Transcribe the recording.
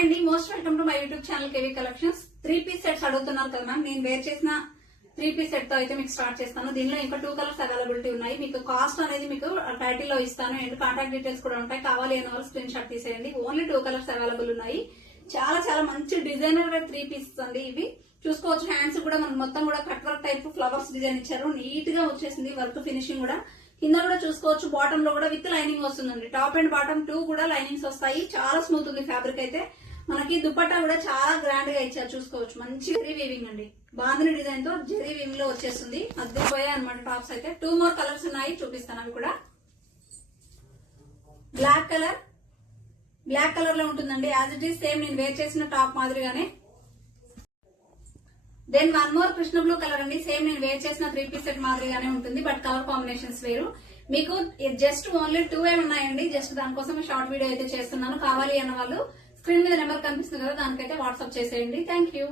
అండి, most welcome to my YouTube channel KV collections. 3-piece sets అడుగుతున్నారు కదా ma'am, నేను వేర్ చేసిన 3-piece సెట్ తో అయితే మీకు స్టార్ట్ చేస్తాను. దీనిలో ఇంకా 2 కలర్స్ అవైలబిలిటీ ఉన్నాయి. మీకు కాస్ట్ అనేది మీకు టైటిల్ లో ఇస్తాను అండ్ కాంటాక్ట్ డీటెయిల్స్ కూడా ఉంటాయి. కావాలి అనే వాళ్ళు స్క్రీన్ షాట్ తీసేయండి. ఓన్లీ 2 కలర్స్ అవైలబుల్ ఉన్నాయి. చాలా చాలా మంచి డిజైనర్ 3-pieces అండి. ఇవి చూసుకోవచ్చు. హ్యాండ్స్ కూడా మనకు మొత్తం కూడా cut work type flowers design ఇచ్చారు. నీట్ గా వచ్చేసింది వర్క్ ఫినిషింగ్ కూడా. కింద కూడా చూసుకోవచ్చు, బాటమ్ లో కూడా విత్ లైనింగ్ వస్తుందండి. టాప్ అండ్ బాటమ్ 2 కూడా లైనింగ్స్ వస్తాయి. చాలా స్మూత్ ఉంది ఫ్యాబ్రిక్ అయితే. మనకి దుపట్టా కూడా చాలా గ్రాండ్ గా ఇచ్చారు. చూసుకోవచ్చు, మంచి జెరీ వీవింగ్ అండి. బాందిని డిజైన్ తో జెరీ వీవింగ్ లో వచ్చేస్తుంది. అద్దెపోయాయి అనమాట టాప్స్ అయితే. 2 more కలర్స్ ఉన్నాయి, చూపిస్తాను అవి కూడా. బ్లాక్ కలర్ లో ఉంటుందండి. యాజ్ ఇట్ ఈస్ సేమ్ నేను వేర్ చేసిన టాప్ మాదిరిగానే. దెన్ 1 more కృష్ణ బ్లూ కలర్ అండి. సేమ్ నేను వేర్ చేసిన 3-piece సెట్ మాదిరిగానే ఉంటుంది, బట్ కలర్ కాంబినేషన్స్ వేరు. మీకు జస్ట్ ఓన్లీ 2 ఉన్నాయండి. జస్ట్ దానికోసం షార్ట్ వీడియో అయితే చేస్తున్నాను. కావాలి అన్న వాళ్ళు స్క్రీన్ మీద నెంబర్ కనిపిస్తుంది కదా, దానికైతే వాట్సాప్ చేసేయండి. Thank you.